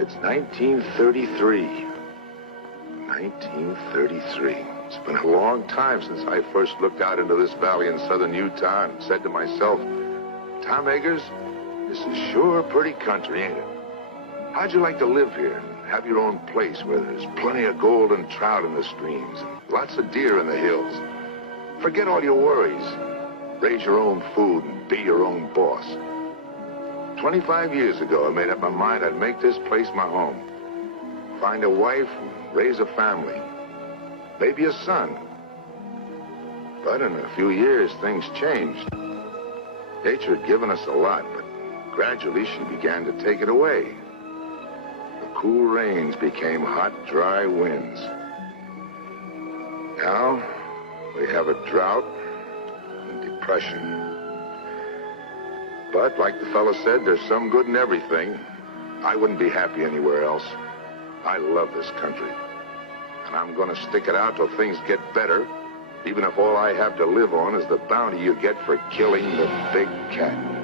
It's 1933. 1933. It's been a long time since I first looked out into this valley in southern Utah and said to myself, Tom Eggers, this is sure a pretty country, ain't it? How'd you like to live here and have your own place where there's plenty of gold and trout in the streams and lots of deer in the hills? Forget all your worries. Raise your own food and be your own boss. 25 years ago, I made up my mind I'd make this place my home. Find a wife and raise a family. Maybe a son. But in a few years, things changed. Nature had given us a lot, but gradually she began to take it away. The cool rains became hot, dry winds. Now, we have a drought and depression. But, like the fellow said, there's some good in everything. I wouldn't be happy anywhere else. I love this country. And I'm gonna stick it out till things get better, even if all I have to live on is the bounty you get for killing the big cat.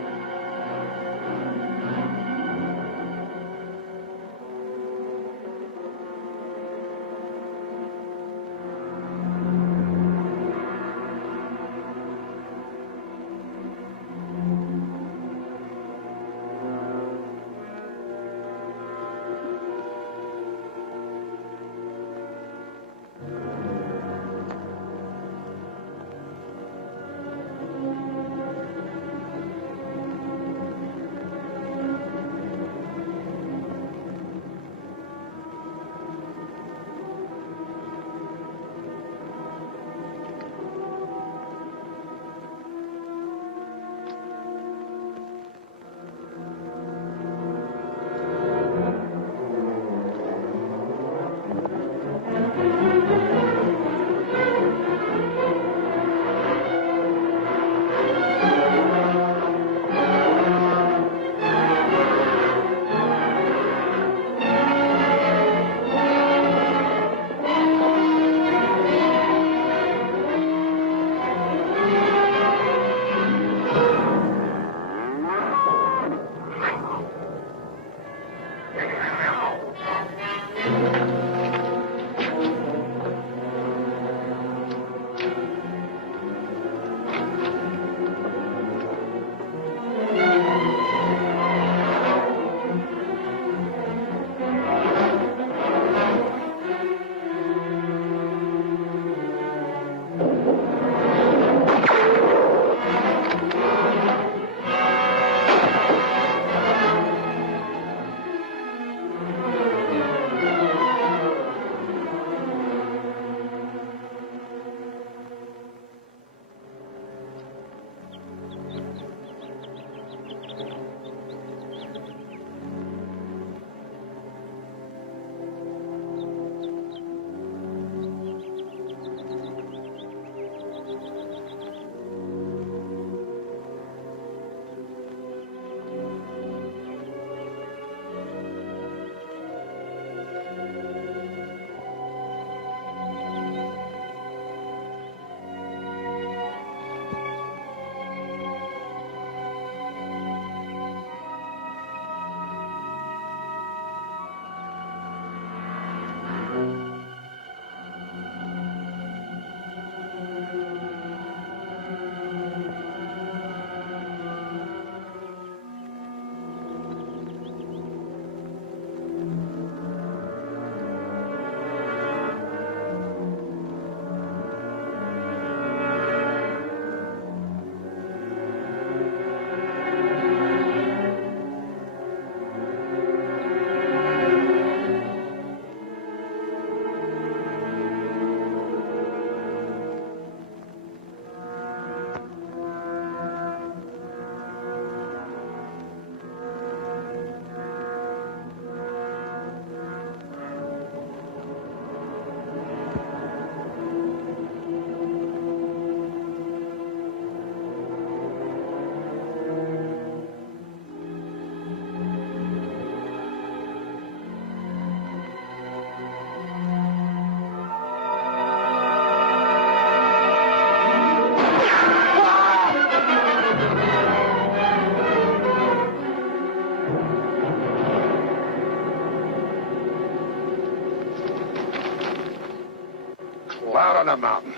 Out on the mountain.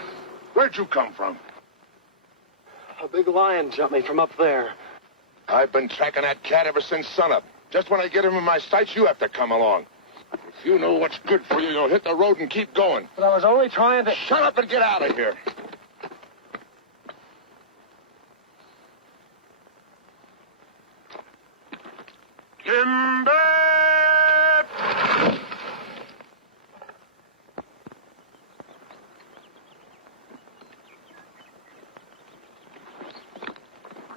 Where'd you come from? A big lion jumped me from up there. I've been tracking that cat ever since sunup. Just when I get him in my sights, you have to come along. If you know what's good for you, you'll hit the road and keep going. But I was only trying to... Shut up and get out of here. Kimber!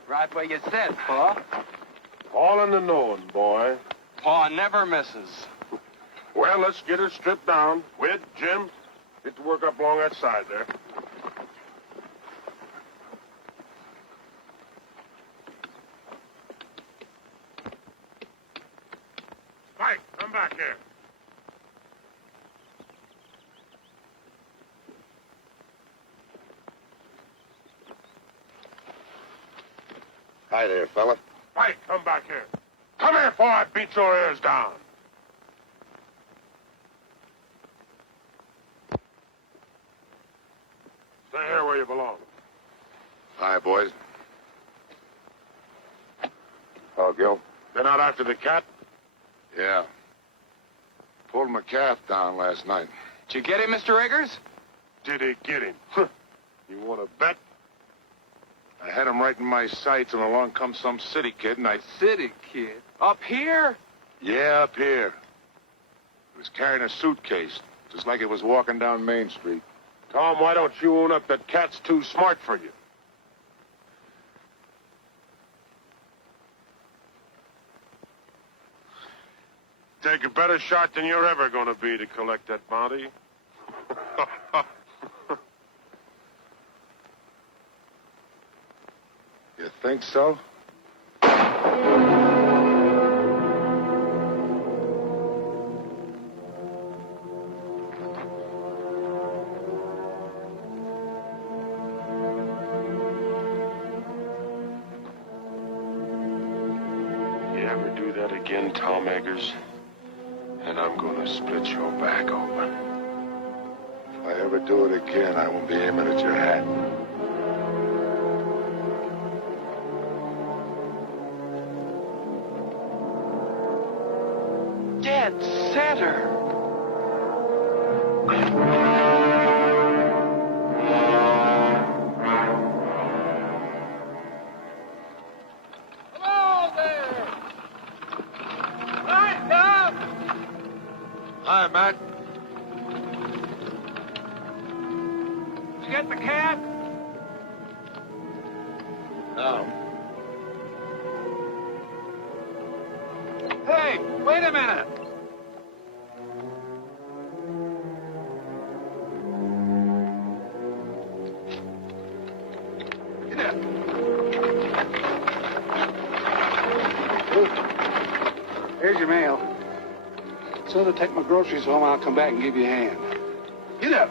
Right where you said, Pa. All in the knowing, boy. Pa never misses. Well, let's get her stripped down. Whit, Jim, get to work up along that side there. Spike, come back here. Hi there, fella. Spike, come back here. Come here before I beat your ears down. Stay here where you belong. Hi, boys. Oh, Gil? Been out after the cat? Yeah. Pulled my calf down last night. Did you get him, Mr. Eggers? Did he get him? You want to bet? I had him right in my sights, and along comes some city kid, and I... City kid. Up here? Yeah, up here. He was carrying a suitcase, just like it was walking down Main Street. Tom, why don't you own up that cat's too smart for you? Take a better shot than you're ever going to be to collect that bounty. You think so? You ever do that again, Tom Eggers, and I'm gonna split your back open. If I ever do it again, I won't be aiming at your hat. Dead center. Hello there! Hi, Tom! Hi, Matt. Did you get the cat? No. Hey, wait a minute! Here's your mail. So to take my groceries home, I'll come back and give you a hand. Get up.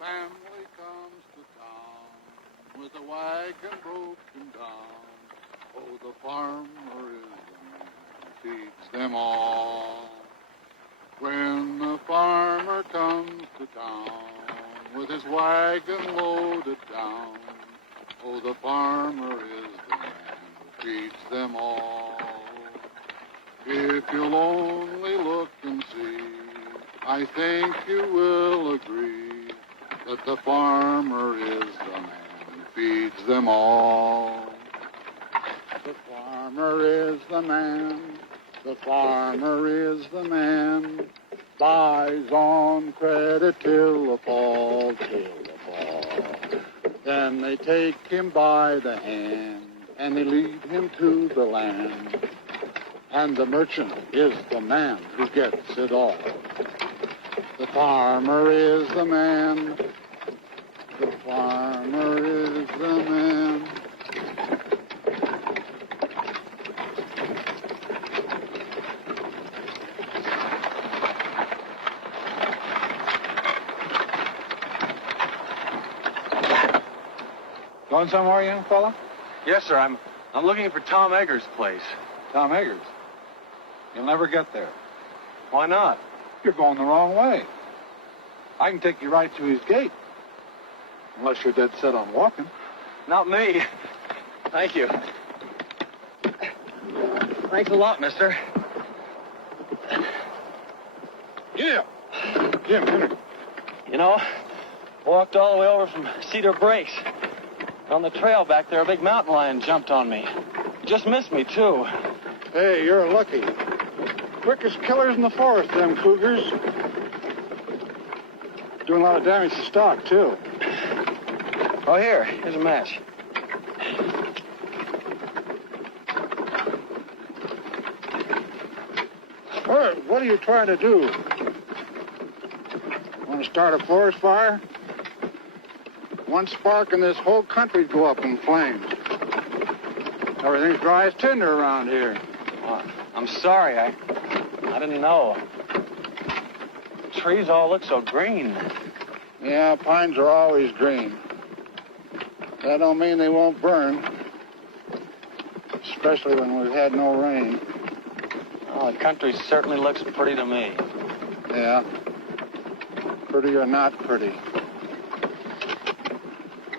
Family comes to town with a wagon broken down. Oh, the farmer is the man who feeds them all. When the farmer comes to town with his wagon loaded down, oh, the farmer is the man who feeds them all. If you'll only look and see, I think you will agree that the farmer is the man who feeds them all. The farmer is the man, the farmer is the man buys on credit till the fall, till the fall. Then they take him by the hand, and they lead him to the land. And the merchant is the man who gets it all. The farmer is the man. The farmer is the man. Going somewhere, young fella? Yes, sir. I'm looking for Tom Eggers' place. Tom Eggers. You'll never get there. Why not? You're going the wrong way. I can take you right to his gate. Unless you're dead set on walking. Not me. Thank you. Thanks a lot, mister. Jim, come here. You know, walked all the way over from Cedar Breaks. On the trail back there, a big mountain lion jumped on me. He just missed me, too. Hey, you're lucky. Quickest killers in the forest, them cougars. Doing a lot of damage to stock, too. Oh, here's a match. What are you trying to do? Want to start a forest fire? One spark and this whole country'd go up in flames. Everything's dry as tinder around here. Well, I'm sorry. I didn't know. The trees all look so green. Yeah, pines are always green. That don't mean they won't burn. Especially when we've had no rain. Oh, the country certainly looks pretty to me. Yeah. Pretty or not pretty.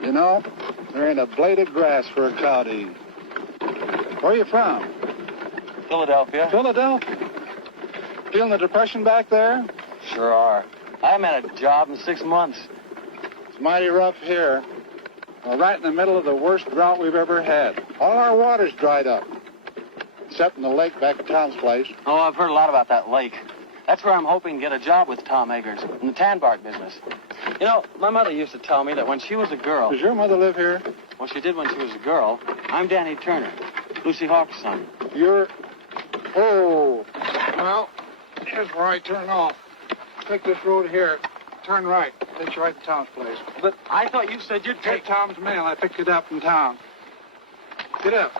You know, there ain't a blade of grass for a cow to eat. Where are you from? Philadelphia. Philadelphia. Feeling the depression back there? Sure are. I haven't had a job in 6 months. It's mighty rough here. We're right in the middle of the worst drought we've ever had. All our water's dried up. Except in the lake back at Tom's place. Oh, I've heard a lot about that lake. That's where I'm hoping to get a job with Tom Eggers in the tan bark business. You know, my mother used to tell me that when she was a girl... Does your mother live here? Well, she did when she was a girl. I'm Danny Turner, Lucy Hawk's son. You're... Oh. Well, here's where I turn off. Take this road here. Turn right. Takes you right to Tom's place. But I thought you said you'd Take take... Tom's mail. I picked it up in town. Get up.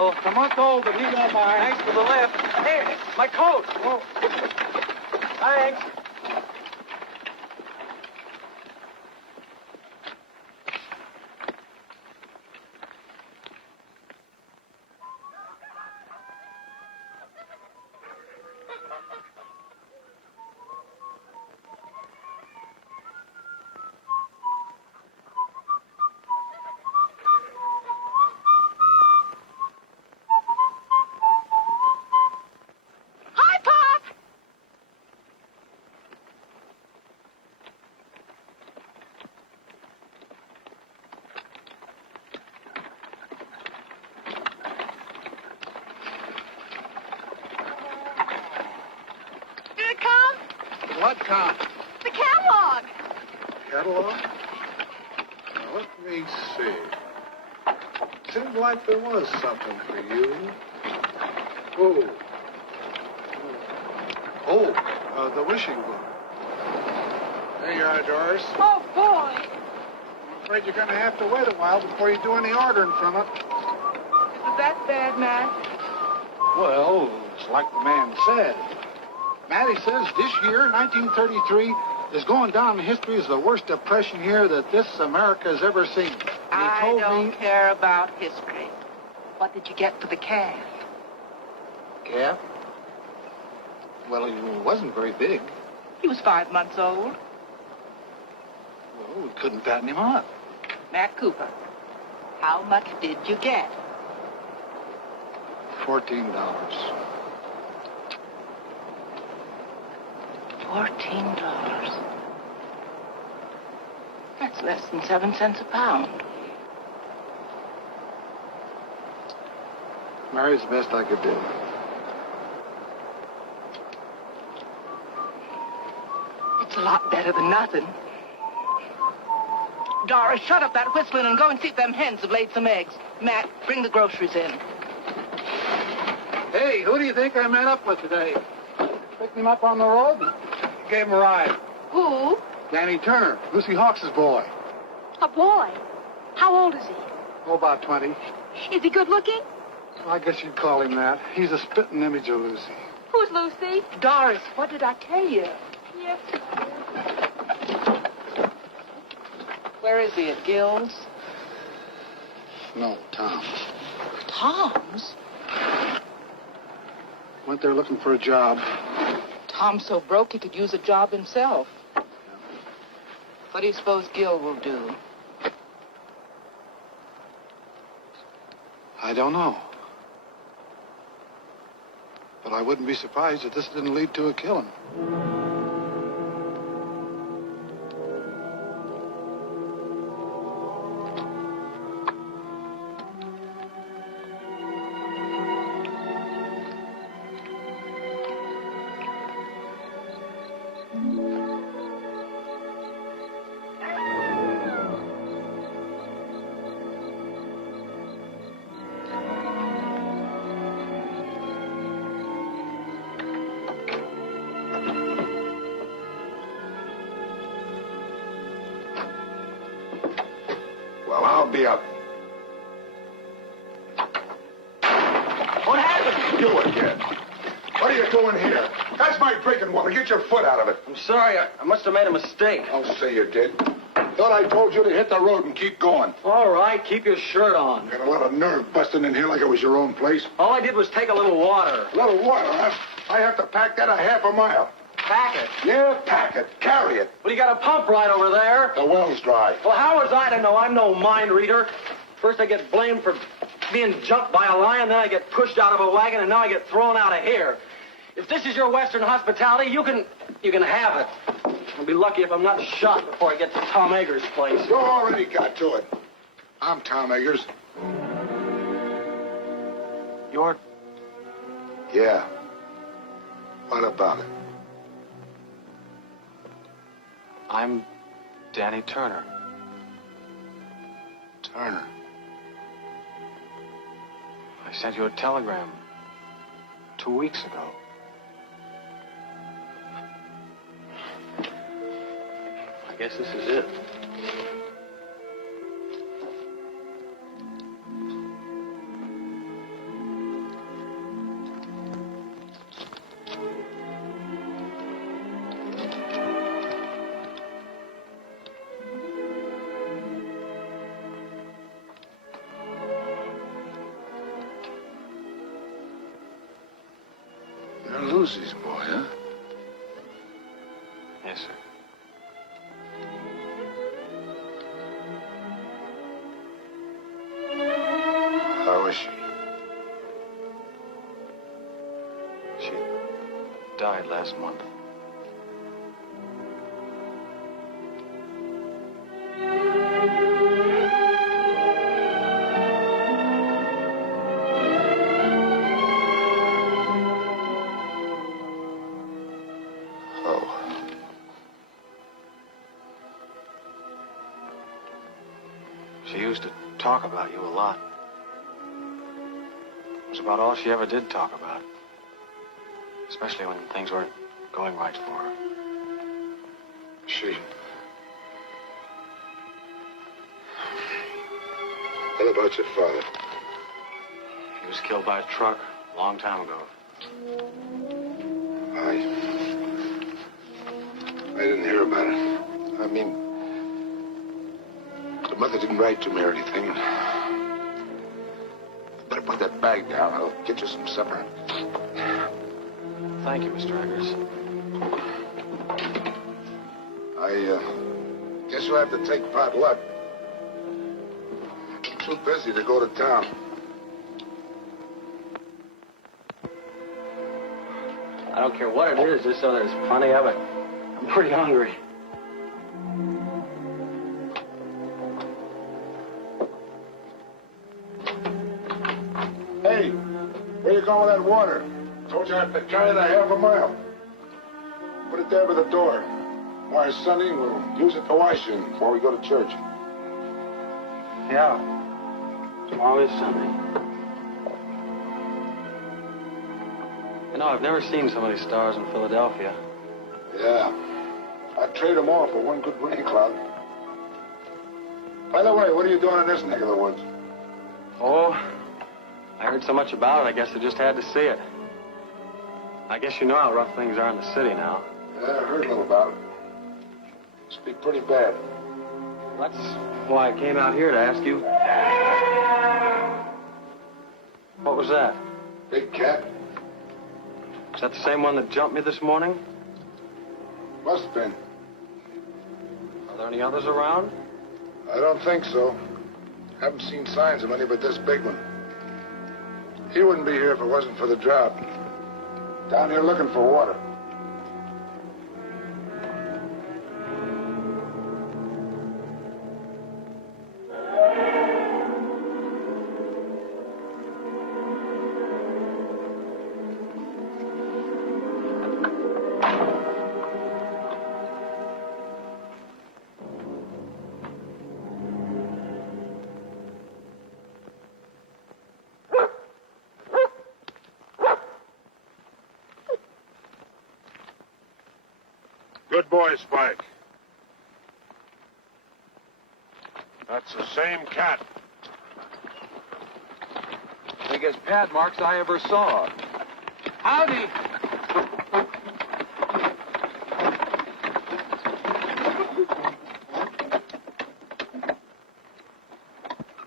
Oh, I'm not old, but he got mine. thanks for the lift. Hey, my coat. Oh. Thanks. Hi, Pop! Did it come? What come? The catalog. Catalog? Now, let me see. Seemed like there was something for you. Oh. Oh, the wishing book. There you are, Doris. Oh, boy. I'm afraid you're going to have to wait a while before you do any ordering from it. Is it that bad, Matt? Well, it's like the man said. Matty says this year, 1933, is going down in history as the worst depression year that this America has ever seen. And I he told don't me... care about history. What did you get for the calf? Calf? Well, he wasn't very big. He was 5 months old. Well, we couldn't fatten him up. Matt Cooper, how much did you get? $14. $14. That's less than 7 cents a pound. Mary's the best I could do. a lot better than nothing. Doris, shut up that whistling and go and see if them hens have laid some eggs. Matt, bring the groceries in. Hey, who do you think I met up with today? Picked him up on the road and gave him a ride. Who? Danny Turner, Lucy Hawks' boy. A boy. How old is he? Oh, about 20. Is he good looking? Well, I guess you'd call him that. He's a spitting image of Lucy. Who's Lucy? Doris, what did I tell you? Yes. Where is he, at Gill's? No, Tom. Tom's? Went there looking for a job. Tom's so broke he could use a job himself. What do you suppose Gill will do? I don't know. But I wouldn't be surprised if this didn't lead to a killing. Well, I'll be up. What happened? You again. What are you doing here? That's my drinking water. Get your foot out of it. I'm sorry. I must have made a mistake. I'll say you did. Thought I told you to hit the road and keep going. All right, keep your shirt on. Got a lot of nerve busting in here like it was your own place. All I did was take a little water. A little water, huh? I have to pack that a half a mile. Pack it. Yeah, pack it. Carry it. Well, you got a pump right over there. The well's dry. Well, how was I to know? I'm no mind reader. First I get blamed for being jumped by a lion, then I get pushed out of a wagon, and now I get thrown out of here. If this is your Western hospitality, you can have it. I'll be lucky if I'm not shot before I get to Tom Eggers' place. You already got to it. I'm Tom Eggers. You're... Yeah. What about it? I'm Danny Turner. Turner. I sent you a telegram 2 weeks ago. I guess this is it. You're Lucy's boy, huh? Yes, sir. How is she? She died last month. Oh. She used to talk about you a lot. It was about all she ever did talk about. Especially when things weren't going right for her. She. What about your father? He was killed by a truck a long time ago. I didn't hear about it. I mean, the mother didn't write to me or anything. Better put that bag down. I'll get you some supper. Thank you, Mr. Eggers. I guess you'll have to take pot luck. I'm too busy to go to town. I don't care what it is, just so there's plenty of it. I'm pretty hungry. Hey, where you going with that water? Told you I have to carry that half a mile. Put it there by the door. Tomorrow's Sunday, we'll use it to wash in before we go to church. Yeah. Tomorrow is Sunday. You know, I've never seen so many stars in Philadelphia. Yeah. I'd trade them all for one good rain cloud. By the way, what are you doing in this neck of the woods? Oh, I heard so much about it, I guess I just had to see it. I guess you know how rough things are in the city now. Yeah, I heard a little about it. Must be pretty bad. That's why I came out here to ask you. What was that? Big cat? Is that the same one that jumped me this morning? Must have been. Are there any others around? I don't think so. Haven't seen signs of any but this big one. He wouldn't be here if it wasn't for the drought. Down here looking for water. Good boy, Spike. That's the same cat. Biggest pad marks I ever saw. Howdy.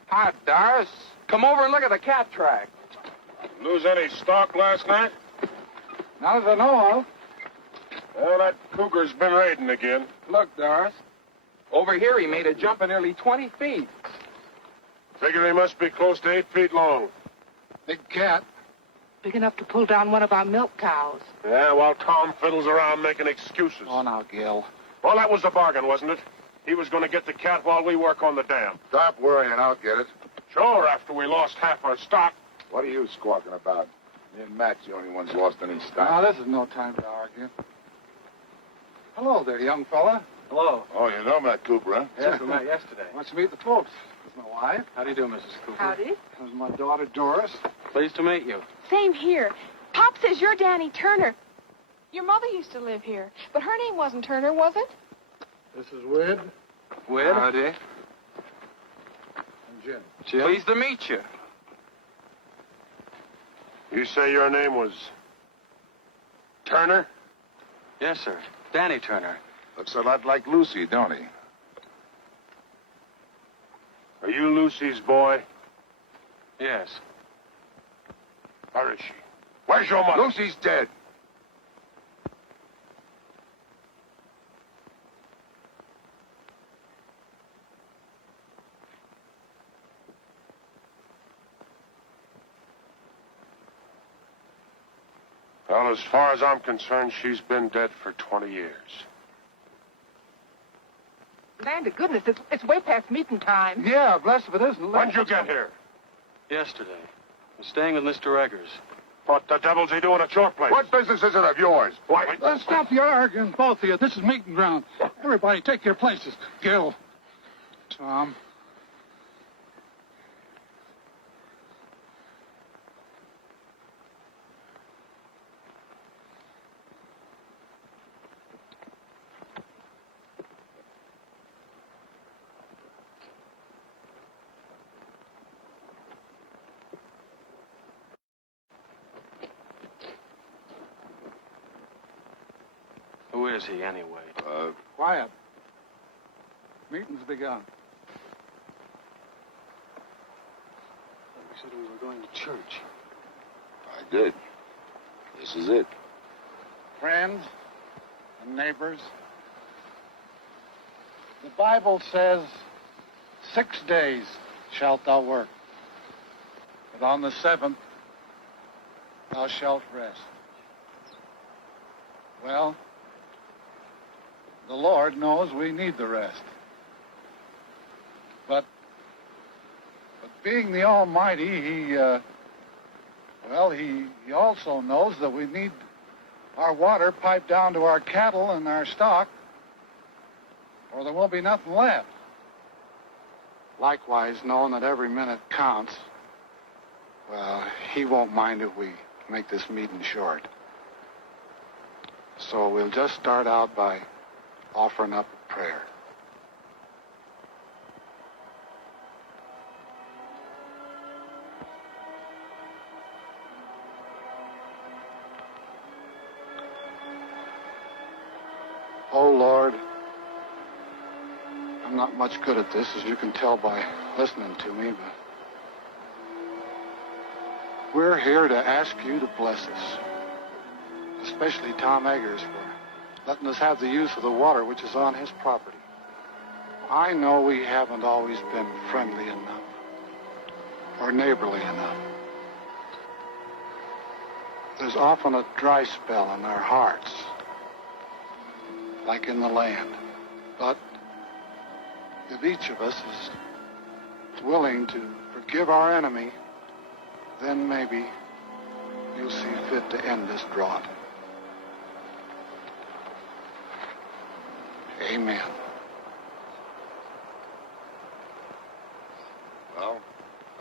Hi, Doris. Come over and look at the cat track. Lose any stock last night? Not as I know of. Well, that cougar's been raiding again. Look, Doris. Over here, he made a jump of nearly 20 feet. Figure he must be close to 8 feet long. Big cat. Big enough to pull down one of our milk cows. Yeah, while Tom fiddles around making excuses. Oh, now, Gil. Well, that was the bargain, wasn't it? He was going to get the cat while we work on the dam. Stop worrying, I'll get it. Sure, after we lost half our stock. What are you squawking about? Me and Matt's the only ones lost any Now, stock. this is no time to argue. Hello there, young fella. Hello. Oh, you know Matt Cooper, huh? Yes, we met yesterday. Why don't you meet the folks? This is my wife. How do you do, Mrs. Cooper? Howdy. This is my daughter, Doris. Pleased to meet you. Same here. Pop says you're Danny Turner. Your mother used to live here, but her name wasn't Turner, was it? This is Wid Wid? Howdy. and Jim. Jim? Pleased to meet you. You say your name was Turner? Yes, sir. Danny Turner. Looks a lot like Lucy, don't he? Are you Lucy's boy? Yes. Where is she? Where's your mother? Lucy's dead. Well, as far as I'm concerned, she's been dead for 20 years. Land of goodness, it's way past meeting time. Yeah, bless if it isn't. When'd you get here? Yesterday. I'm staying with Mr. Eggers. What the devil's he doing at your place? What business is it of yours? Why? Let's stop your arguing, both of you. This is meeting ground. Everybody take your places. Gil. Tom. Who is he, anyway? Quiet. Meeting's begun. We said we were going to church. I did. This is it. Friends and neighbors, the Bible says, 6 days shalt thou work, but on the 7th thou shalt rest. Well, the Lord knows we need the rest. But being the Almighty, He also knows that we need our water piped down to our cattle and our stock or there won't be nothing left. Likewise, knowing that every minute counts, well, he won't mind if we make this meeting short. So we'll just start out by offering up a prayer. Oh, Lord, I'm not much good at this, as you can tell by listening to me, but we're here to ask you to bless us, especially Tom Eggers for letting us have the use of the water which is on his property. I know we haven't always been friendly enough or neighborly enough. There's often a dry spell in our hearts, like in the land. But if each of us is willing to forgive our enemy, then maybe you'll see fit to end this drought. Amen. Well,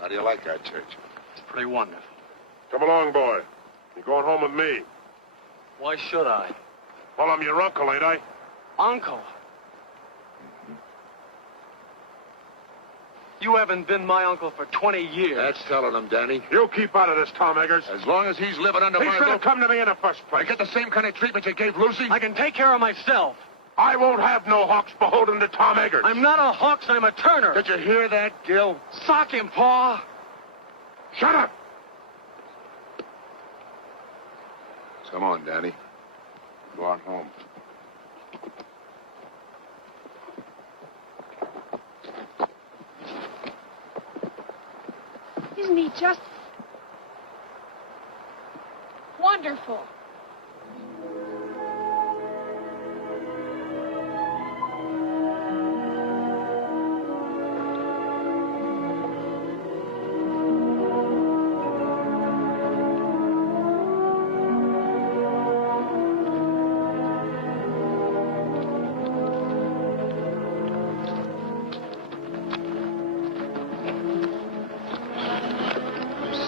how do you like our church? It's pretty wonderful. Come along, boy. You're going home with me. Why should I? Well, I'm your uncle, ain't I? Uncle? You haven't been my uncle for 20 years. That's telling him, Danny. You keep out of this, Tom Eggers. As long as he's living under He my should have roof, come to me in the first I place. get the same kind of treatment you gave Lucy. I can take care of myself. I won't have no hawks beholden to Tom Eggers. I'm not a Hawks, I'm a Turner. Did you hear that, Gil? Sock him, Pa. Shut up! Come on, Danny. Go on home. Isn't he just wonderful?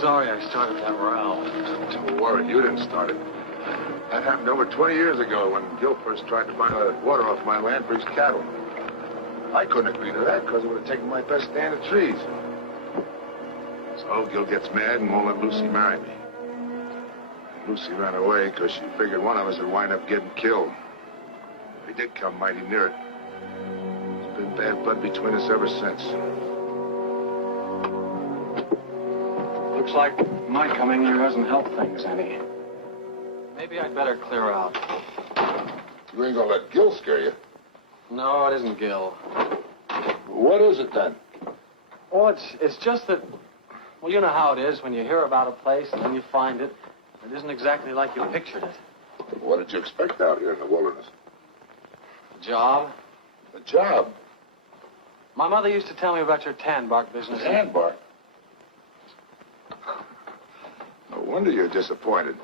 Sorry I started that row. Don't worry, you didn't start it. That happened over 20 years ago when Gil first tried to buy the water off my land for his cattle. I couldn't agree to that because it would have taken my best stand of trees. So Gil gets mad and won't let Lucy marry me. Lucy ran away because she figured one of us would wind up getting killed. We did come mighty near it. There's been bad blood between us ever since. Looks like my coming here hasn't helped things any. Maybe I'd better clear out. You ain't gonna let Gil scare you. No, it isn't Gil. What is it then? Oh, it's just that, well, you know how it is when you hear about a place and then you find it. It isn't exactly like you pictured it. What did you expect out here in the wilderness? A job? A job? My mother used to tell me about your tan bark business. Tan bark? No wonder you're disappointed.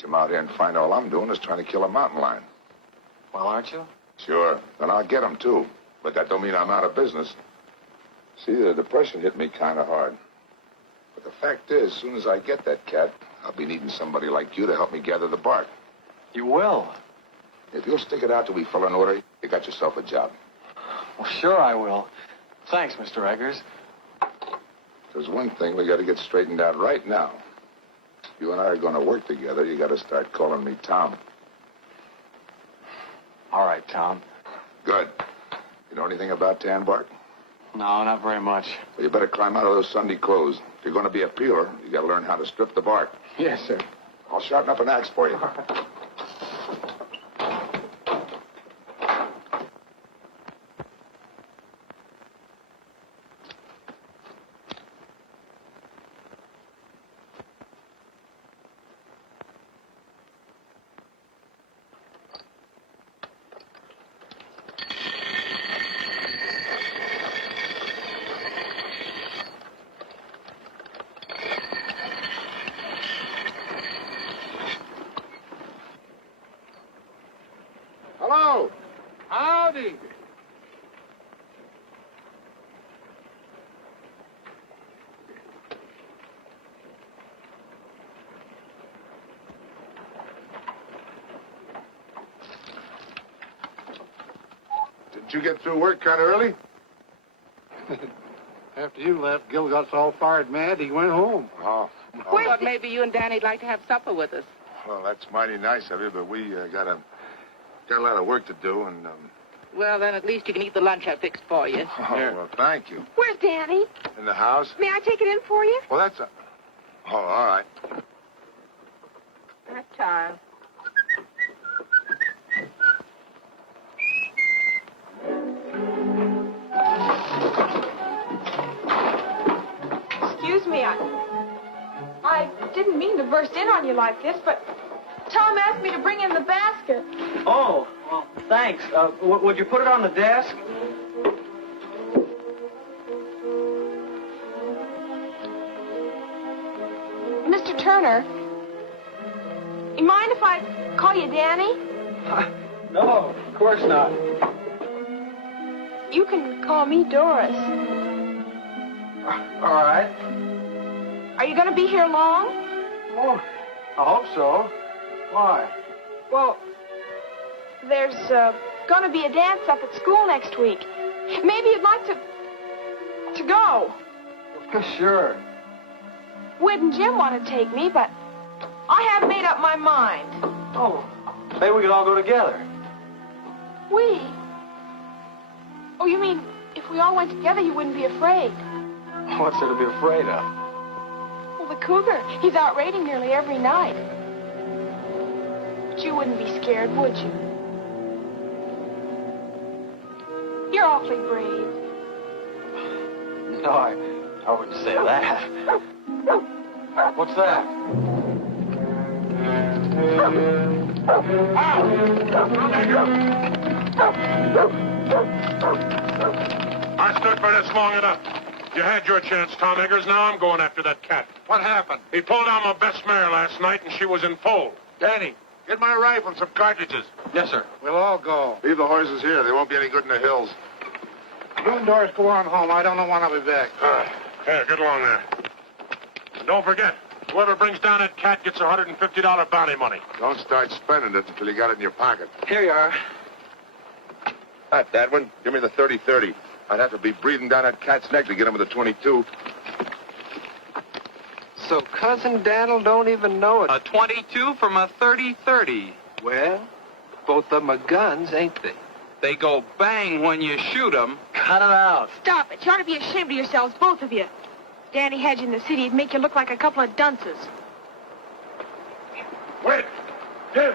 Come out here and find all I'm doing is trying to kill a mountain lion. Well, aren't you? Sure. And I'll get him, too. But that don't mean I'm out of business. See, the depression hit me kind of hard. But the fact is, as soon as I get that cat, I'll be needing somebody like you to help me gather the bark. You will? If you'll stick it out till we fill an order, you got yourself a job. Well, sure I will. Thanks, Mr. Eggers. There's one thing we got to get straightened out right now. If you and I are going to work together, you got to start calling me Tom. All right, Tom. Good. You know anything about tan bark? No, not very much. Well, you better climb out of those Sunday clothes. If you're going to be a peeler, you got to learn how to strip the bark. Yes, sir. I'll sharpen up an axe for you. you get through work kind of early? After you left, Gil got so fired mad he went home. Oh. I thought maybe you and Danny'd like to have supper with us. Well, that's mighty nice of you, but we got a lot of work to do, and Well, then at least you can eat the lunch I fixed for you. well, thank you. Where's Danny? In the house? May I take it in for you? Well, that's oh, all right. That time. Excuse me, I didn't mean to burst in on you like this, but Tom asked me to bring in the basket. Oh, well, thanks. Would you put it on the desk? Mr. Turner, you mind if I call you Danny? No, of course not. You can call me Doris. All right. Are you going to be here long? Oh, I hope so. Why? Well, there's going to be a dance up at school next week. Maybe you'd like to go. Sure. Whit and Jim want to take me, but I haven't made up my mind. Oh, maybe we could all go together. We? Oh, you mean if we all went together, you wouldn't be afraid? What's there to be afraid of? Well, the cougar, he's out raiding nearly every night. But you wouldn't be scared, would you? You're awfully brave. No, I wouldn't say that. What's that? I stood for this long enough. You had your chance, Tom Eggers. Now I'm going after that cat. What happened? He pulled down my best mare last night, and she was in foal. Danny, get my rifle and some cartridges. Yes, sir. We'll all go. Leave the horses here. They won't be any good in the hills. You and Doris go on home. I don't know when I'll be back. Here, get along there. And don't forget, whoever brings down that cat gets a $150 bounty money. Don't start spending it until you got it in your pocket. Here you are. Not that one. Give me the 30-30. I'd have to be breathing down that cat's neck to get him with a 22. So Cousin Daniel don't even know it. A 22 from a 30-30. Well, both of them are guns, ain't they? They go bang when you shoot them. Cut it out. Stop it. You ought to be ashamed of yourselves, both of you. Danny had you in the city. It'd make you look like a couple of dunces. Wait! Jim!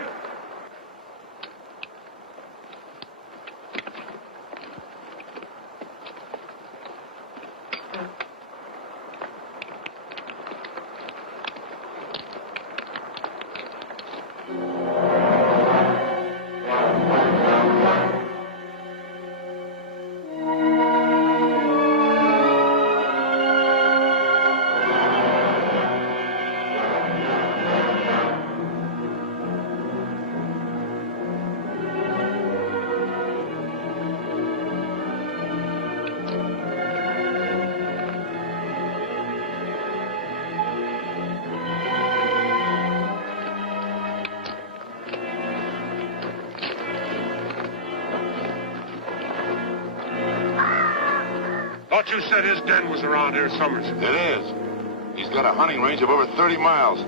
Thought you said his den was around here, Summers. It is. He's got a hunting range of over 30 miles.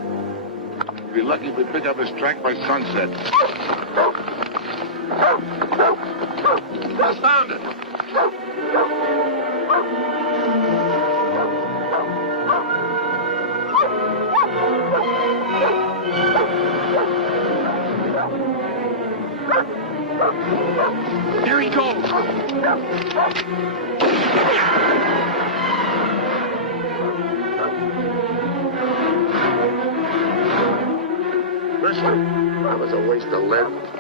We'll be lucky if we pick up his track by sunset. Found it. Here he goes. Listen, that was a waste of lead.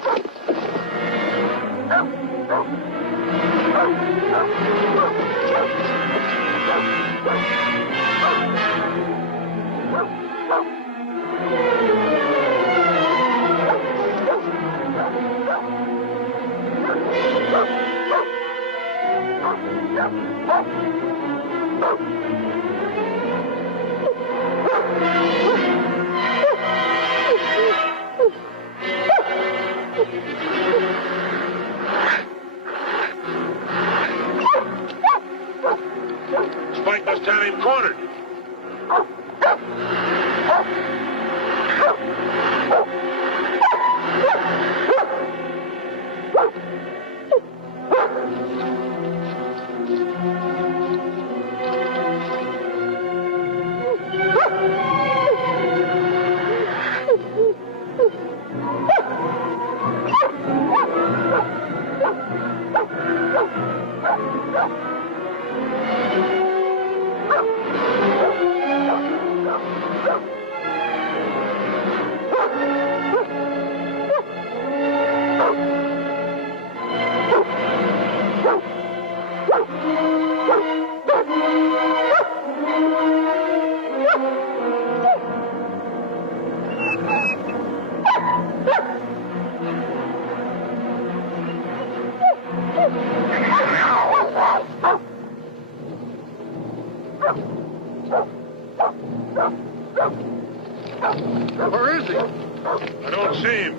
got him cornered. Where is he? I don't see him.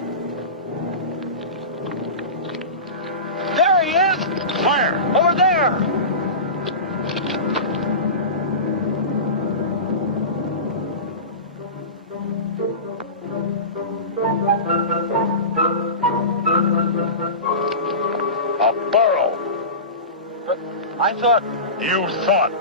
There he is! Where? Over there! A burro. But I thought... You thought.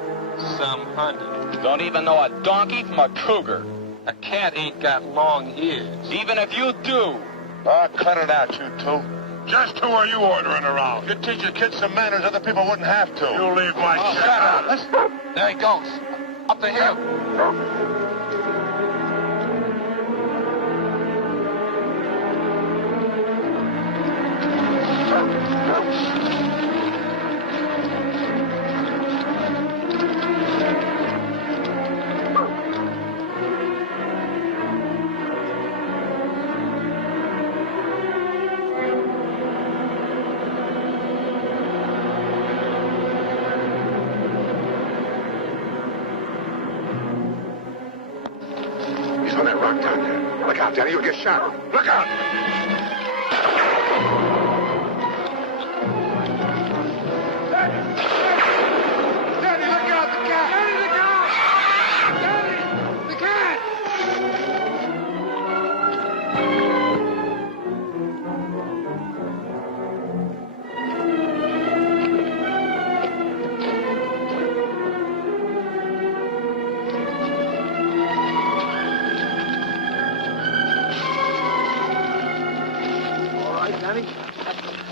Some hunting. Don't even know a donkey from a cougar. A cat ain't got long ears. Even if you do. Ah, cut it out, you two. Just who are you ordering around? You teach your kids some manners other people wouldn't have to. You leave my shit out. There he goes. Up the hill. He's on that rock down there. Look out, Danny, you'll get shot. Look out! Danny, look out! The cat! Danny, look out! Danny! The cat! All right, Danny.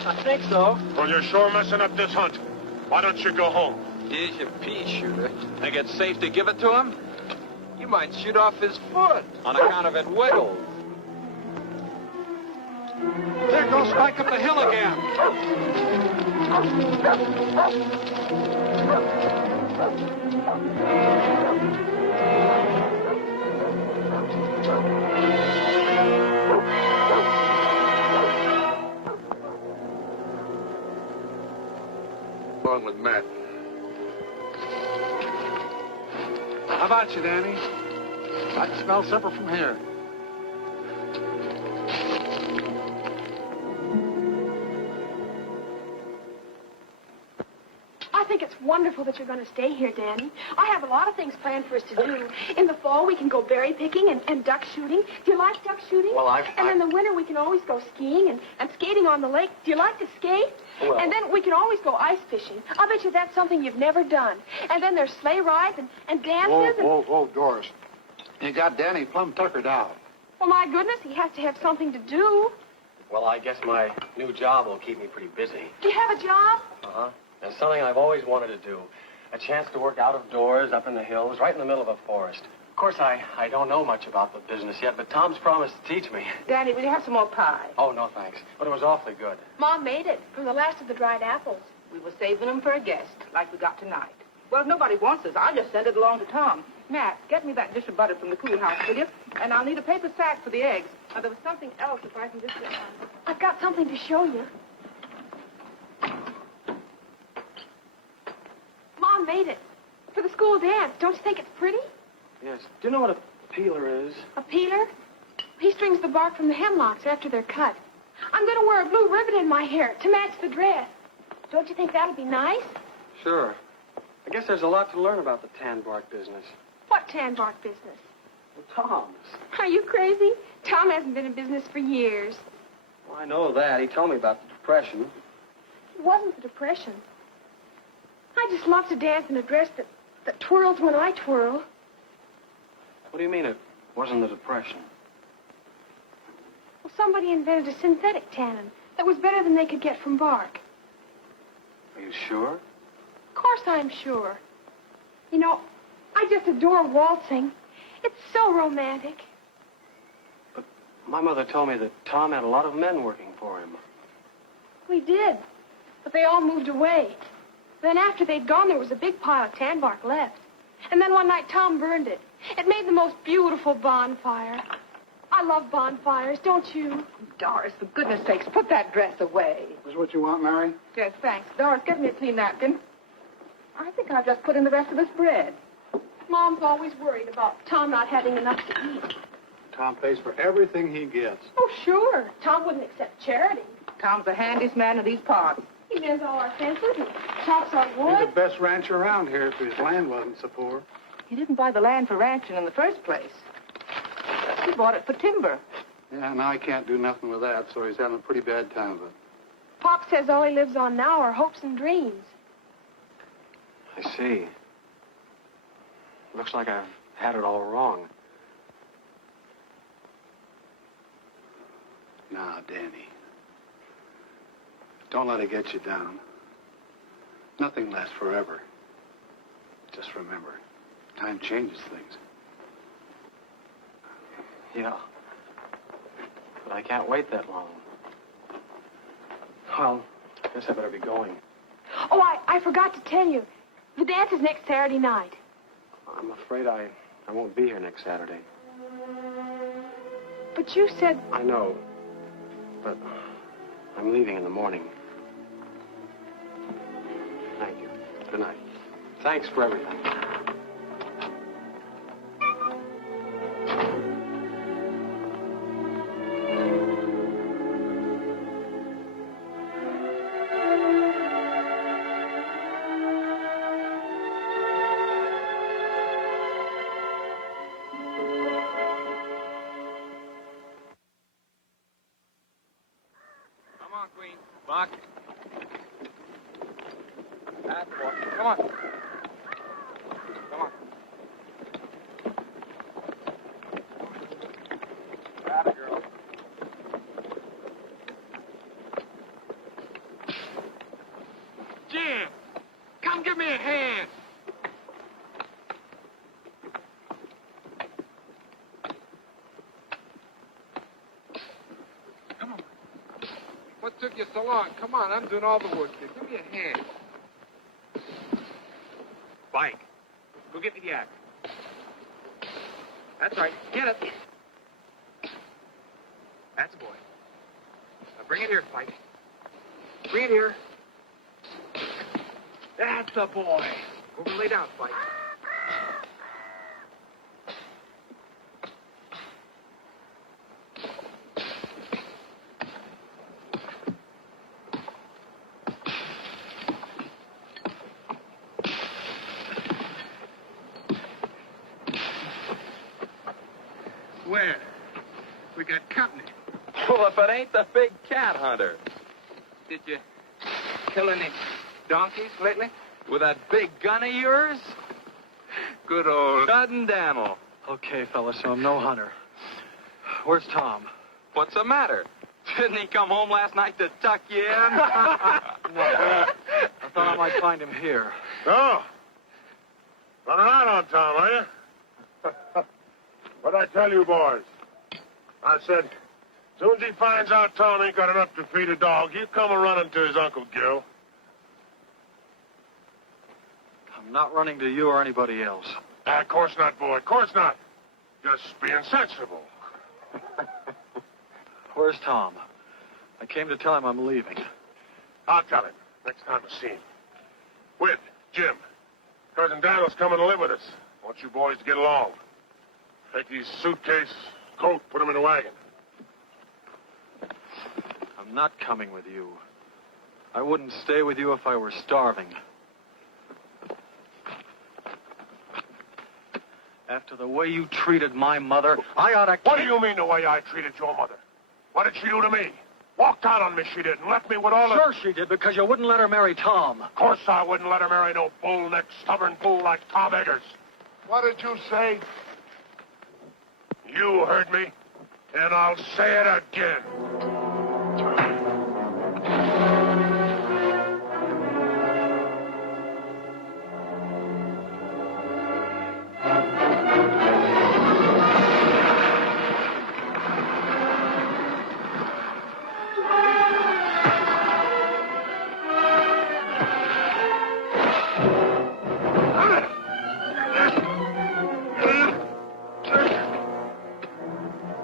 I think so. Well, you're sure messing up this hunt. Why don't you go home? Here's your pea shooter. Think it's safe to give it to him? You might shoot off his foot on account of it wiggles. There goes Spike up the hill again. Along with Matt. How about you, Danny? I can smell supper from here. I think it's wonderful that you're going to stay here, Danny. I have a lot of things planned for us to do. In the fall, we can go berry picking and duck shooting. Do you like duck shooting? Well, And in the winter, we can always go skiing and skating on the lake. Do you like to skate? Well- And then we can always go ice fishing. I'll bet you that's something you've never done. And then there's sleigh rides and dances. Whoa, Doris. You got Danny plumb tuckered out. Well, my goodness, he has to have something to do. Well, I guess my new job will keep me pretty busy. Do you have a job? Uh-huh. It's something I've always wanted to do. A chance to work out of doors, up in the hills, right in the middle of a forest. Of course, I don't know much about the business yet, but Tom's promised to teach me. Danny, will you have some more pie? Oh, no, thanks. But it was awfully good. Mom made it from the last of the dried apples. We were saving them for a guest, like we got tonight. Well, if nobody wants us, I'll just send it along to Tom. Matt, get me that dish of butter from the cool house, will you? And I'll need a paper sack for the eggs. Now, there was something else if I can just get one. I've got something to show you. Mom made it for the school dance. Don't you think it's pretty? Yes. Do you know what a peeler is? A peeler? He strings the bark from the hemlocks after they're cut. I'm going to wear a blue ribbon in my hair to match the dress. Don't you think that'll be nice? Sure. I guess there's a lot to learn about the tan bark business. What tan bark business? Well, Tom's. Are you crazy? Tom hasn't been in business for years. Well, I know that. He told me about the Depression. It wasn't the Depression. I just love to dance in a dress that twirls when I twirl. What do you mean it wasn't the Depression? Well, somebody invented a synthetic tannin that was better than they could get from bark. Are you sure? Of course I'm sure. You know, I just adore waltzing. It's so romantic. But my mother told me that Tom had a lot of men working for him. We did, but they all moved away. Then after they'd gone, there was a big pile of tan bark left. And then one night, Tom burned it. It made the most beautiful bonfire. I love bonfires, don't you? Doris, for goodness sakes, put that dress away. Is what you want, Mary? Yes, thanks. Doris, get me a clean napkin. I think I've just put in the rest of this bread. Mom's always worried about Tom not having enough to eat. Tom pays for everything he gets. Oh, sure. Tom wouldn't accept charity. Tom's the handiest man in these parts. He mends all our fences and chops our He's wood. the best rancher around here if his land wasn't so poor. He didn't buy the land for ranching in the first place. He bought it for timber. Yeah, now he can't do nothing with that, so he's having a pretty bad time of it. Pop says all he lives on now are hopes and dreams. I see. Looks like I've had it all wrong. Now, Danny, don't let it get you down. Nothing lasts forever. Just remember, time changes things. Yeah. But I can't wait that long. Well, I guess I better be going. Oh, I forgot to tell you. The dance is next Saturday night. I'm afraid I won't be here next Saturday. But you said... I know. But I'm leaving in the morning. Thank you. Good night. Thanks for everything. Come on, Queen. Buck. That's boy. Come on. Come on. Grab it, girl. Jim, come give me a hand. Come on. What took you so long? Come on, I'm doing all the work here. Give me a hand. Spike, go get me the axe. That's right. Get it. That's a boy. Now bring it here, Spike. Bring it here. That's a boy. Go over and lay down, Spike. Where? We got company. Well, if it ain't the big cat hunter. Did you kill any donkeys lately? With that big gun of yours? Good old Cousin Daniel. Okay, fellas, so I'm no hunter. Where's Tom? What's the matter? Didn't he come home last night to tuck you in? No. I thought I might find him here. So, running around on Tom, are you? What'd I tell you, boys? I said, as soon as he finds out Tom ain't got enough to feed a dog, he'll come a-running to his Uncle Gil. I'm not running to you or anybody else. Of course not, boy. Of course not. Just being sensible. Where's Tom? I came to tell him I'm leaving. I'll tell him next time I see him. Whit, Jim, Cousin Daniel's coming to live with us. I want you boys to get along. Take his suitcase, coat, put him in the wagon. I'm not coming with you. I wouldn't stay with you if I were starving. After the way you treated my mother, I ought to... What do you mean the way I treated your mother? What did she do to me? Walked out on me, she did, and left me with all the... Sure she did, because you wouldn't let her marry Tom. Of course I wouldn't let her marry no bull-necked, stubborn fool like Tom Eggers. What did you say? You heard me, and I'll say it again.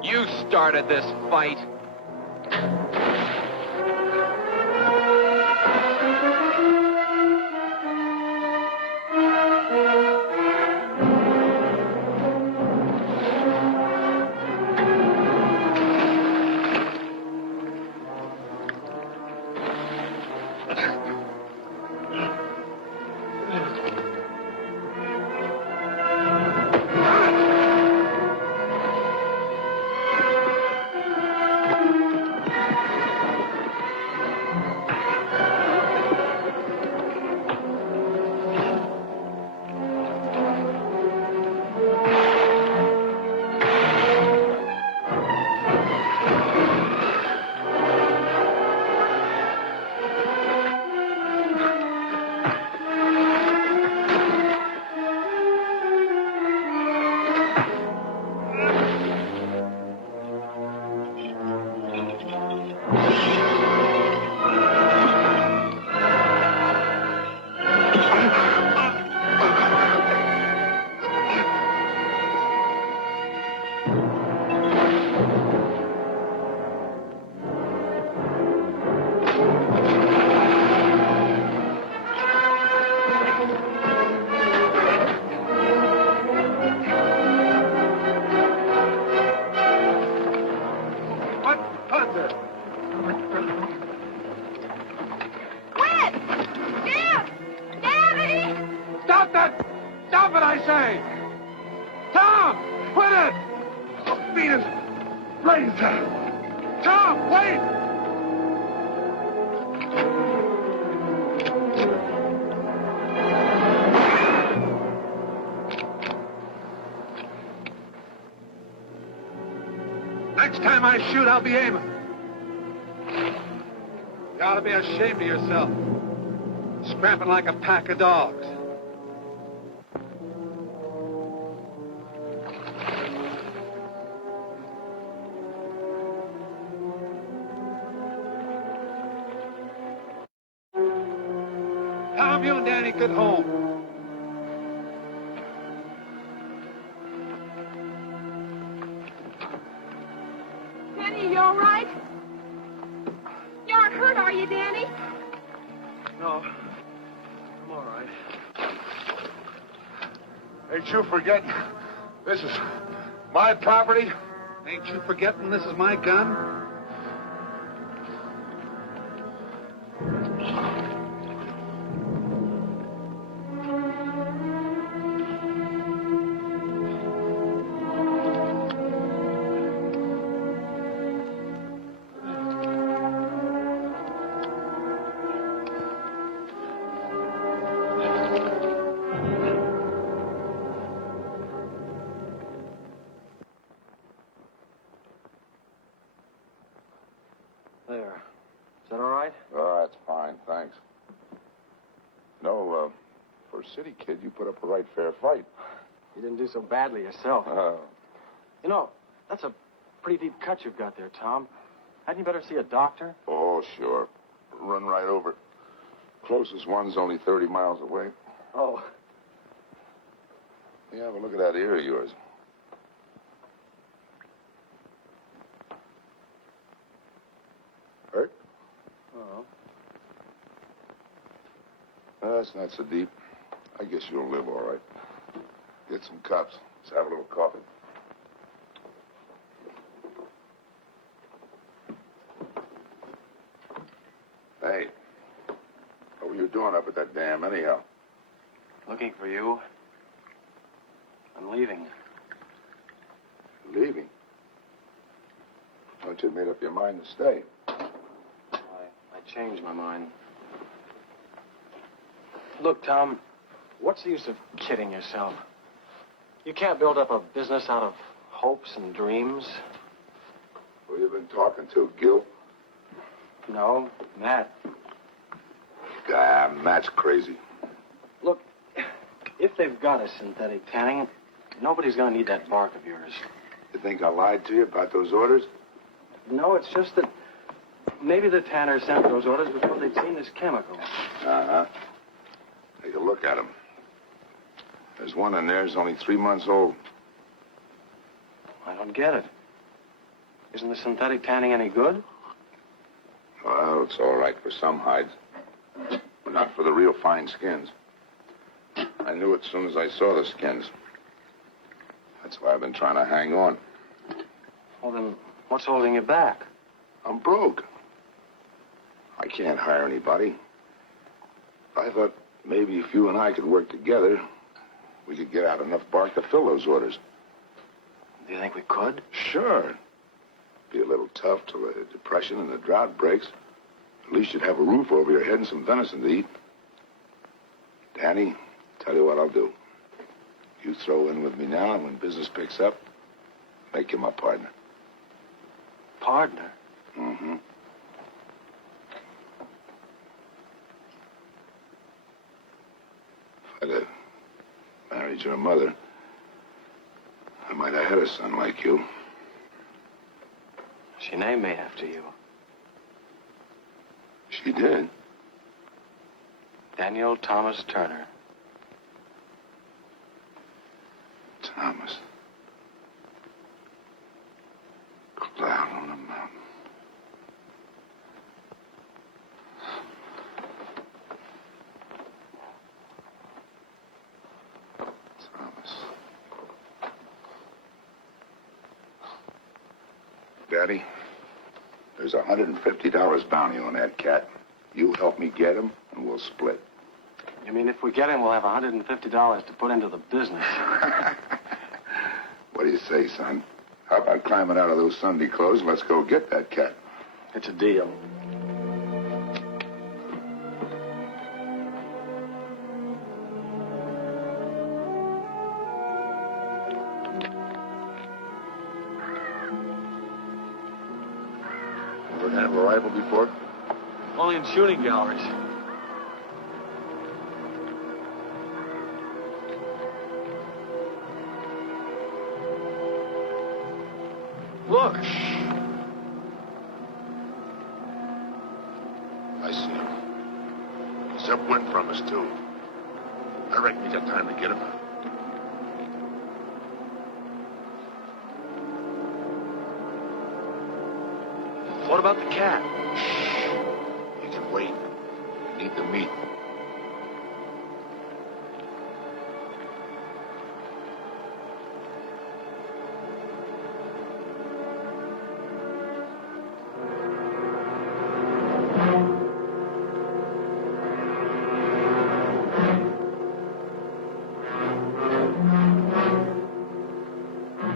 You started this fight. Tom, wait! Next time I shoot, I'll be aiming. You ought to be ashamed of yourself. Scrapping like a pack of dogs. Tom, you and Danny get home. Danny, you all right? You aren't hurt, are you, Danny? No. I'm all right. Ain't you forgetting? This is my property. Ain't you forgetting this is my gun? There. Is that all right? Oh, that's fine, thanks. No, for a city kid, you put up a right fair fight. You didn't do so badly yourself. Oh. You know, that's a pretty deep cut you've got there, Tom. Hadn't you better see a doctor? Oh, sure. Run right over it. Closest one's only 30 miles away. Oh. Yeah, have a look at that ear of yours. Hurt? Oh. That's not so deep. I guess you'll live all right. Get some cups. Let's have a little coffee. Hey, what were you doing up at that dam anyhow? Looking for you. I'm leaving. Leaving? Thought you'd made up your mind to stay. I changed my mind. Look, Tom, what's the use of kidding yourself? You can't build up a business out of hopes and dreams. Who you been talking to, Gil? No, Matt. Matt's crazy. Look, if they've got a synthetic tanning, nobody's going to need that bark of yours. You think I lied to you about those orders? No, it's just that maybe the tanner sent those orders before they'd seen this chemical. Uh-huh. Take a look at them. There's one in there who's only 3 months old. I don't get it. Isn't the synthetic tanning any good? Well, it's all right for some hides, but not for the real fine skins. I knew it as soon as I saw the skins. That's why I've been trying to hang on. Well, then, what's holding you back? I'm broke. I can't hire anybody. I thought maybe if you and I could work together, we could get out enough bark to fill those orders. Do you think we could? Sure. Be a little tough till the depression and the drought breaks. At least you'd have a roof over your head and some venison to eat. Danny, tell you what I'll do. You throw in with me now, and when business picks up, make you my partner. Partner? Mm-hmm. If I'd have married your mother, I might have had a son like you. She named me after you. She did? Daniel Thomas Turner. Thomas. Cloud on a mountain. Thomas. Daddy, there's $150 bounty on that cat. You help me get him, and we'll split. You mean if we get him, we'll have $150 to put into the business? What do you say, son? How about climbing out of those Sunday clothes and let's go get that cat? It's a deal. Ever had a rifle before? Only in shooting galleries. Look. I see him. He's upwind from us, too. I reckon we got time to get him. What about the cat? He can wait. We need the meat.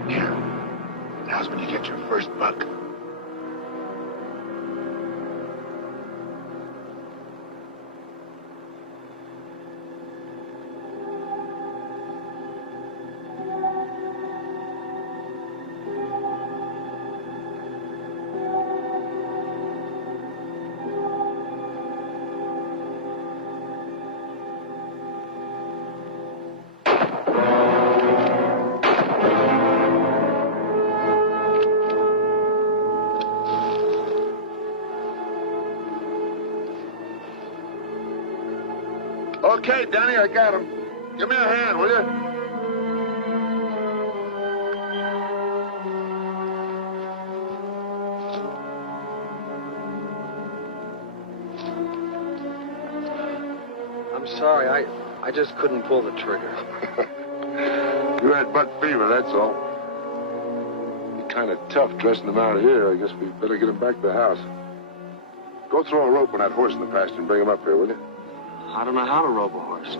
Here. Now's when you get your first buck. Okay, Danny, I got him. Give me a hand, will you? I'm sorry, I just couldn't pull the trigger. You had buck fever, that's all. You're kind of tough dressing him out of here. I guess we better get him back to the house. Go throw a rope on that horse in the pasture and bring him up here, will you? I don't know how to rope a horse.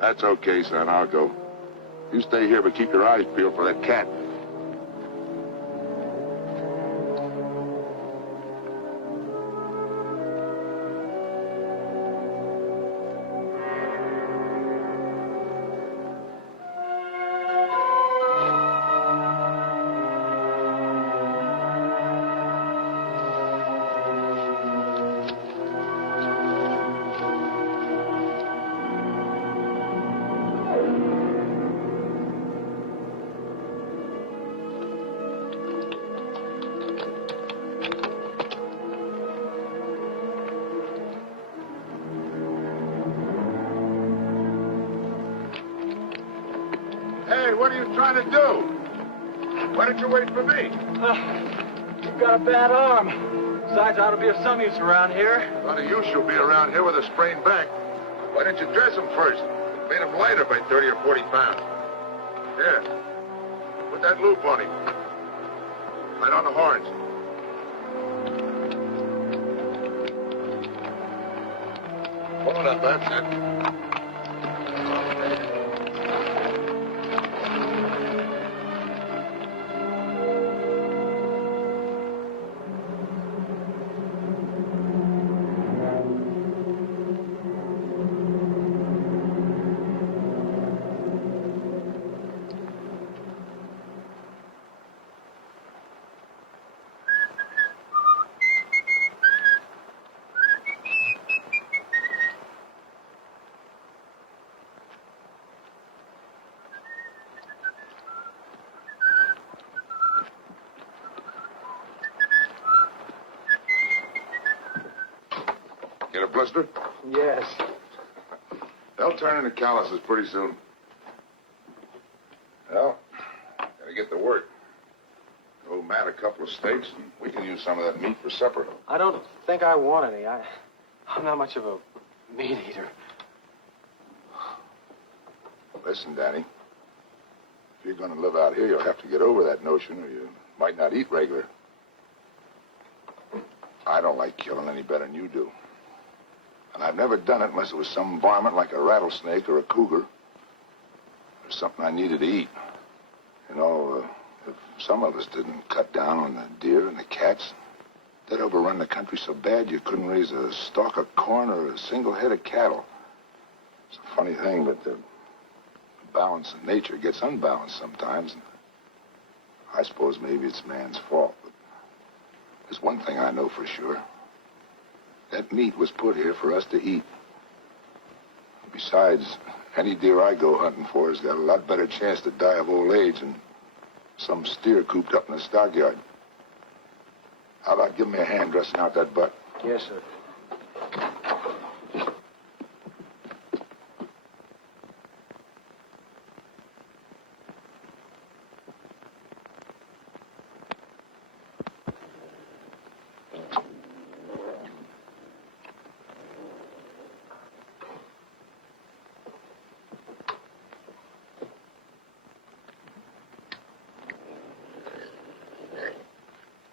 That's okay, son. I'll go. You stay here, but keep your eyes peeled for that cat. Hey, what are you trying to do? Why didn't you wait for me? You've got a bad arm. Besides, I ought to be of some use around here. None of you shall be around here with a sprained back. Why didn't you dress him first? Made him lighter by 30 or 40 pounds. Here. Put that loop on him. Right on the horns. Pull it up, that's it. Get a blister? Yes. They'll turn into calluses pretty soon. Well, gotta get to work. Owe Matt a couple of steaks, and we can use some of that meat for supper. I don't think I want any. I'm not much of a meat eater. Listen, Danny. If you're going to live out here, you'll have to get over that notion, or you might not eat regular. I don't like killing any better than you do. And I've never done it unless it was some varmint like a rattlesnake or a cougar. Or something I needed to eat. You know, if some of us didn't cut down on the deer and the cats, they'd overrun the country so bad you couldn't raise a stalk of corn or a single head of cattle. It's a funny thing, but the balance in nature gets unbalanced sometimes. And I suppose maybe it's man's fault, but there's one thing I know for sure. That meat was put here for us to eat. Besides, any deer I go hunting for has got a lot better chance to die of old age than some steer cooped up in a stockyard. How about giving me a hand dressing out that butt? Yes, sir.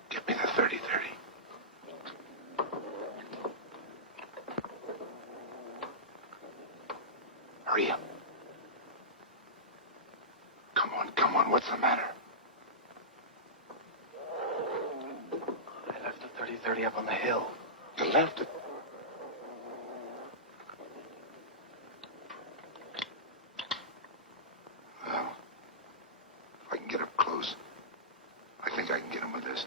Give me the 30-30. Hurry up. Come on, what's the matter? I left the 30-30 up on the hill. You left it. Well, if I can get up close, I think I can get him with this.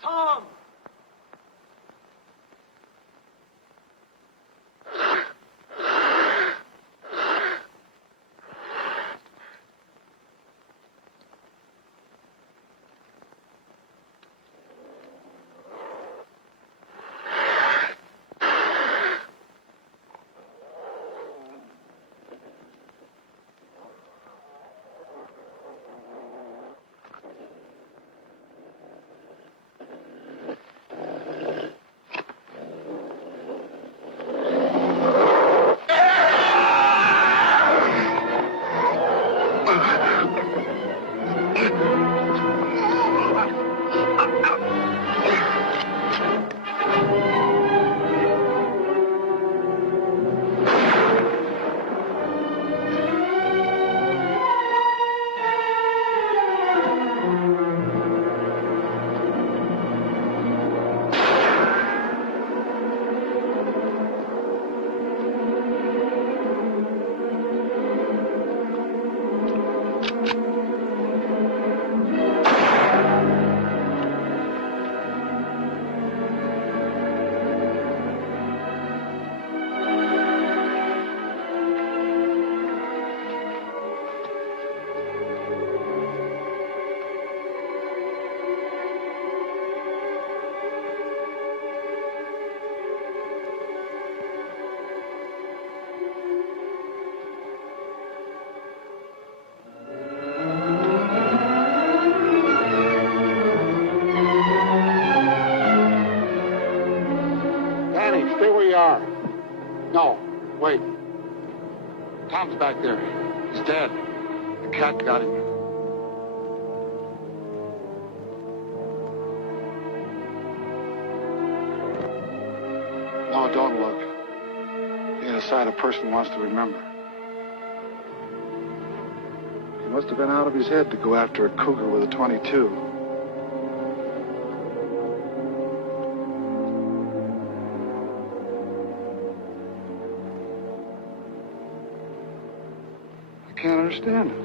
Tom! Stay where you are. No, wait. Tom's back there. He's dead. The cat got him. No, don't look. He ain't a sight a person wants to remember. He must have been out of his head to go after a cougar with a .22. I can't understand it.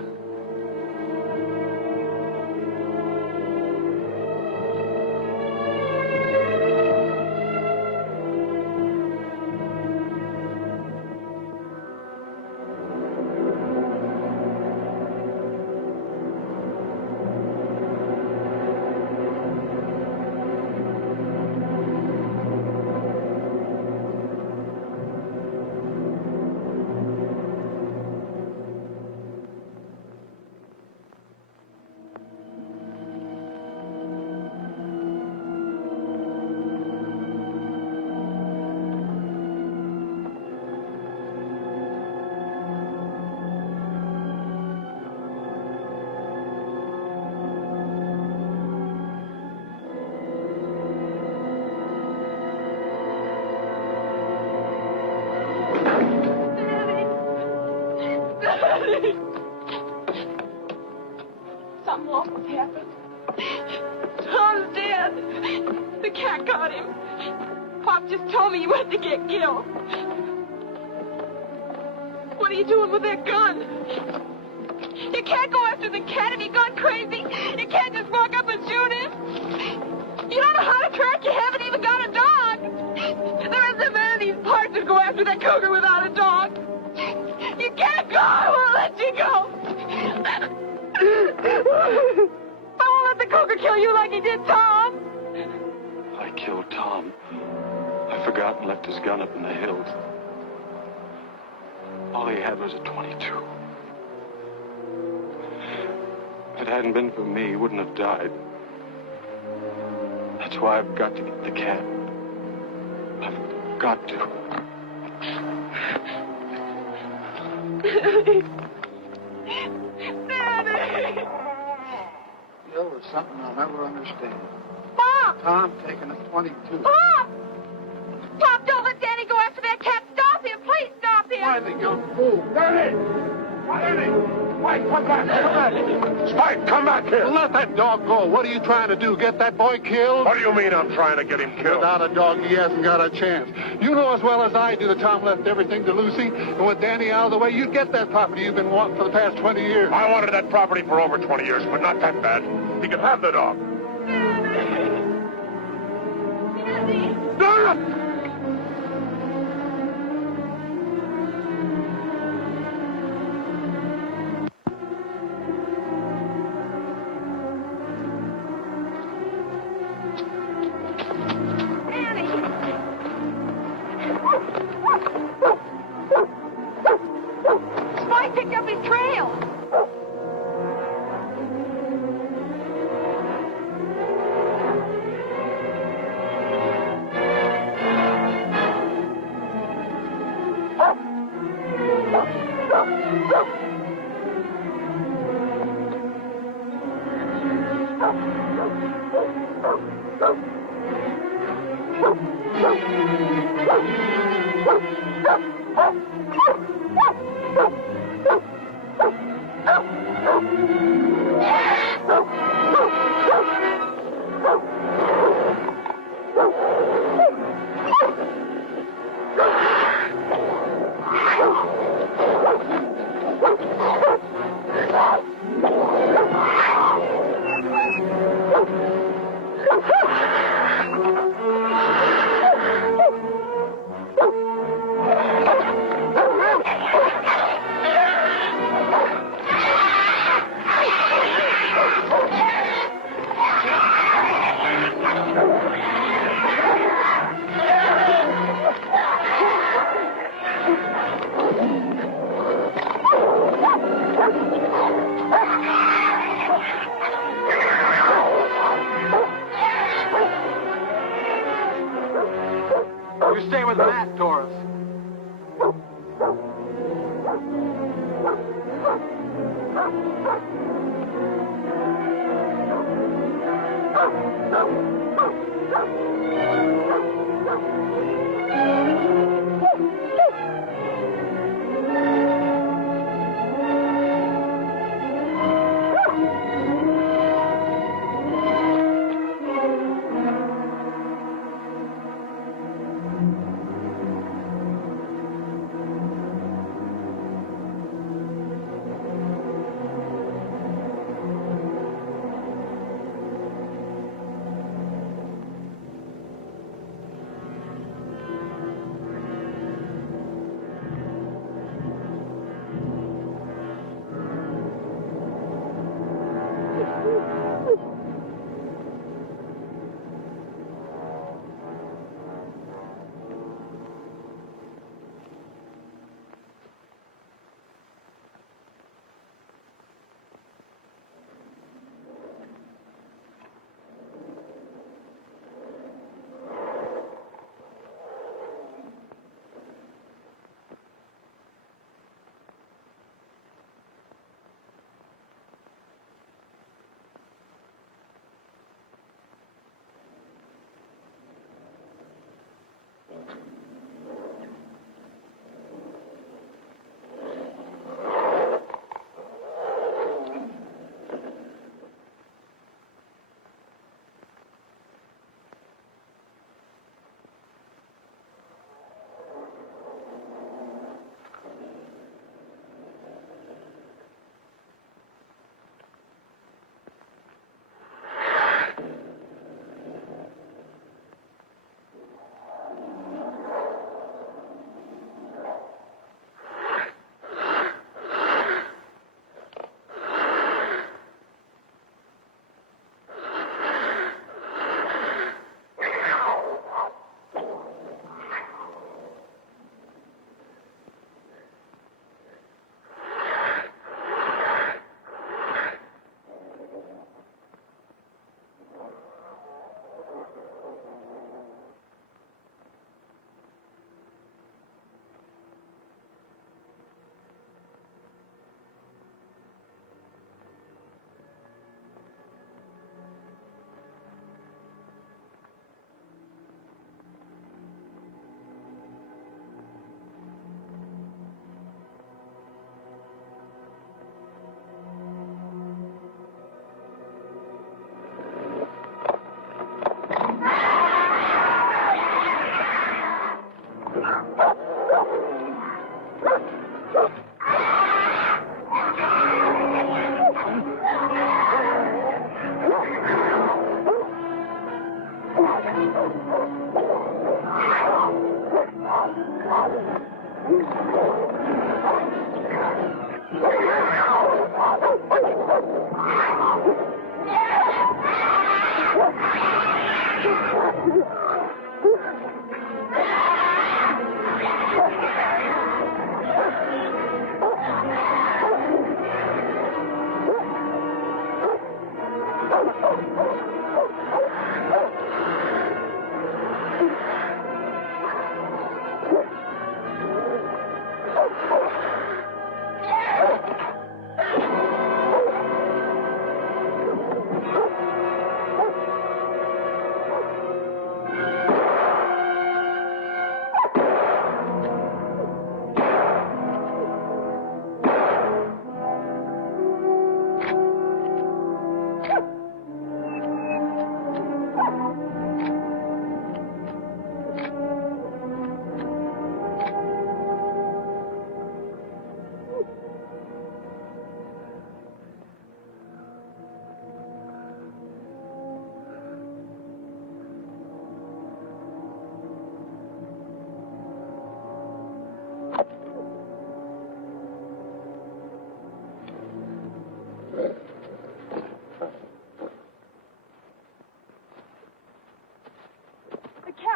Something awful's happened. Tom's dead. The cat got him. Pop just told me he went to get Gil. What are you doing with that gun? You can't go after the cat. Have you gone crazy? You can't just walk up and shoot him. You don't know how to track. You haven't even got a dog. There isn't a man in these parts who'd go after that cougar without a dog. You can't go. I won't let you go. I won't let the cougar kill you like he did Tom. I killed Tom. I forgot and left his gun up in the hills. All he had was a .22. If it hadn't been for me, he wouldn't have died. That's why I've got to get the cat. I've got to. Daddy! Gil, there's something I'll never understand. Pop! Tom taking a .22. Pop! Pop, don't let Danny go after that cat. Stop him. Please stop him. Why, the young fool? Danny! Danny! Spike, come back! Come back! Spike, come back here! Let that dog go. What are you trying to do? Get that boy killed? What do you mean I'm trying to get him killed? Without a dog, he hasn't got a chance. You know as well as I do that Tom left everything to Lucy, and with Danny out of the way, you'd get that property you've been wanting for the past 20 years. I wanted that property for over 20 years, but not that bad. He could have the dog. Spike picked up his trail. You stay with Matt, Torres.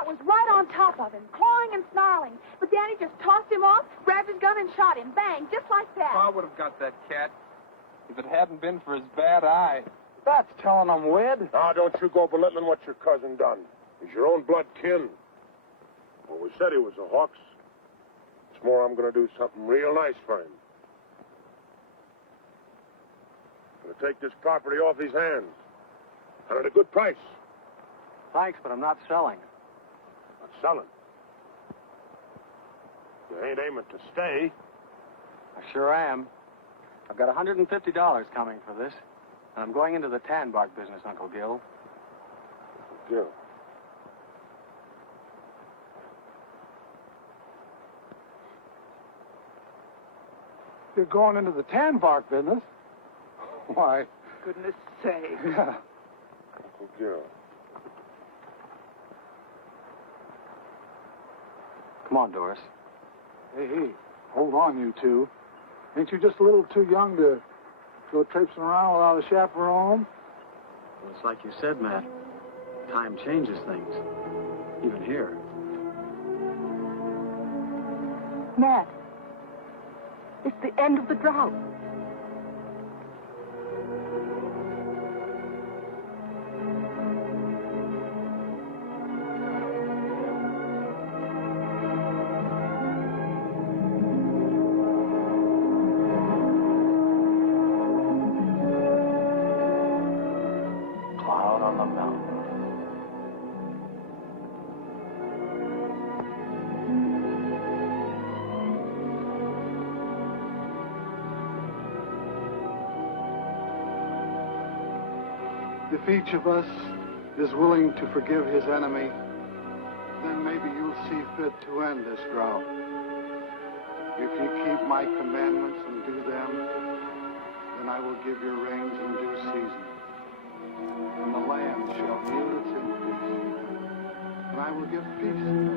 Was right on top of him, clawing and snarling. But Danny just tossed him off, grabbed his gun, and shot him. Bang, just like that. I would have got that cat if it hadn't been for his bad eye. That's telling him, Wed. Now, don't you go belittling what your cousin done. He's your own blood kin. Always said he was a Hawks. It's more, I'm going to do something real nice for him. I'm going to take this property off his hands. And at a good price. Thanks, but I'm not selling. Not selling. You ain't aiming to stay. I sure am. I've got $150 coming for this, and I'm going into the tan bark business, Uncle Gil. Gil. You're going into the tan bark business? Why? Goodness sake. Yeah. Uncle Gil. Come on, Doris. Hey, hold on, you two. Ain't you just a little too young to go traipsing around without a chaperone? Well, it's like you said, Matt. Time changes things. Even here. Matt, it's the end of the drought. Cloud on the mountain. If each of us is willing to forgive his enemy, then maybe you'll see fit to end this drought. If you keep my commandments and do them, then I will give you rains in due season, and the land shall yield its increase, and I will give peace.